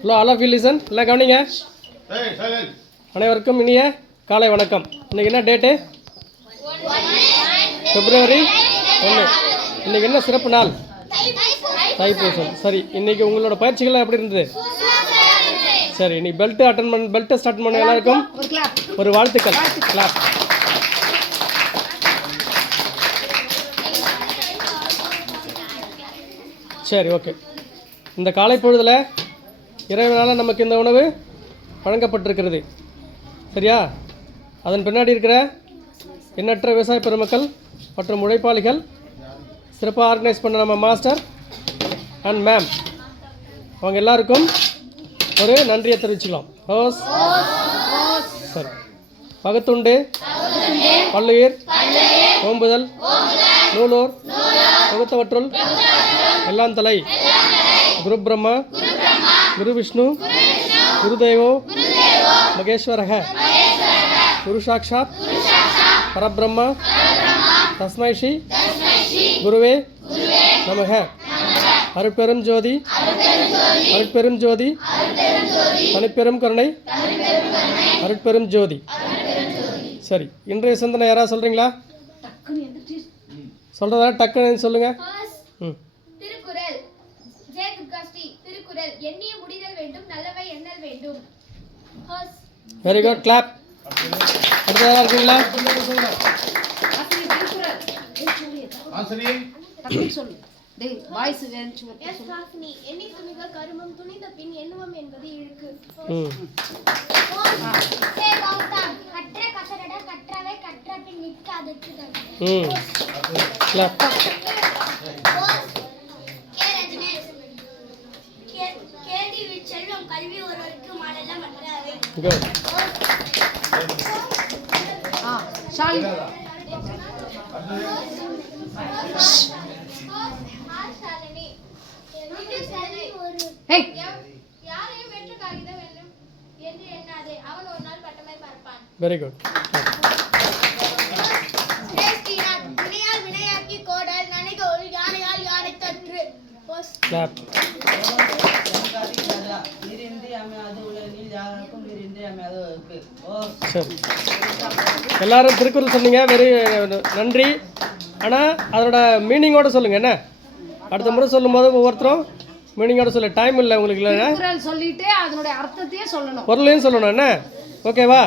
Hello all of you listen. எல்லாம் கவனிங்க. அனைவருக்கும் இனிய காலை வணக்கம். இன்றைக்கி என்ன டேட்டு? February 1. இன்றைக்கி என்ன சிறப்பு நாள்? தைப்பூசம். சரி, இன்றைக்கி உங்களோட பயிற்சிகள்லாம் எப்படி இருந்தது? சரி, இன்னைக்கு பெல்ட்டை ஸ்டார்ட் பண்ண எல்லாருக்கும் ஒரு வாழ்த்துக்கள். கிளாப். சரி, ஓகே. இந்த காலை பொழுதில் இறைவனால் நமக்கு இந்த உணவு வழங்கப்பட்டிருக்கிறது. சரியா? அதன் பின்னாடி இருக்கிற எண்ணற்ற விவசாய பெருமக்கள் மற்றும் உழைப்பாளிகள், சிறப்பாக ஆர்கனைஸ் பண்ண நம்ம மாஸ்டர் அண்ட் மேம், அவங்க எல்லாருக்கும் ஒரு நன்றியை தெரிவிச்சுக்கலாம். ஹோஸ். சரி. பகுத்துண்டு, பல்லுயிர், ஓம்புதல், நூலூர், தொகுத்தவற்றுள் எல்லாம் தலை, குரு பிரம்மா, குரு விஷ்ணு, குருதேவோ மகேஸ்வரக, குரு சாக்ஷாத் பரபிரம்மா தஸ்மை ஸ்ரீ குருவே நமக. அருட்பெரும் ஜோதி, அருட்பெரும் ஜோதி, தனிப்பெரும் கருணை, அருட்பெரும் ஜோதி. சரி, இன்றைய சிந்தனை யாராவது சொல்கிறீங்களா? சொல்கிறதா டக்குன்னு சொல்லுங்கள். திருக்குறள். ஜெய துர்காஸ்ரீ. திருக்குறள். எண்ணிய முடிதல் வேண்டும், நல்லவை எண்ணல் வேண்டும். Very good. கிளாப். அடுத்ததா இருக்கீங்களா? எண்ணி துணிக கருமம், துணிந்த பின் எண்ணுவம் என்பது இழுக்கு. கற்ற கசரட கற்றவை கற்ற பின் நிற்க அதற்றுதல். கேள்வி செல்வம் கல்வி ஒருவருக்கு மாடல்ல மற்றாவே. யாரையும் வெற்று காகிதம் வேண்டும் என்று எண்ணாதே, அவன் ஒரு நாள் பட்டமை பார்ப்பான். Very good. வினையால் வினையாக்கி கோடல் நனைக ஒரு யானையால் யானை தற்று. கிளாப். சரி, எல்லாரும் திருக்குறள் சொன்னீங்க. வெரி நன்றி. ஆனால் அதோட மீனிங்கோட சொல்லுங்கள். என்ன அடுத்த முறை சொல்லும்போது ஒவ்வொருத்தரும் மீனிங்கோட சொல்ல. டைம் இல்லை உங்களுக்கு. இல்லை, சொல்லிட்டு அதனுடைய அர்த்தத்தையே சொல்லணும், பொருளையும் சொல்லணும். என்ன ஓகேவா?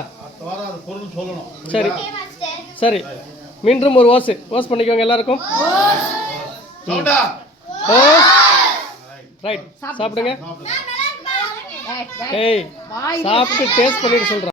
சரி சரி, மீண்டும் ஒரு ஓஸ் பண்ணிக்கோங்க எல்லாருக்கும். ரைட், சாப்பிடுங்க. ஏய், சாப்பிட்டு டேஸ்ட் பண்ணிட்டு சொல்கிறேன்.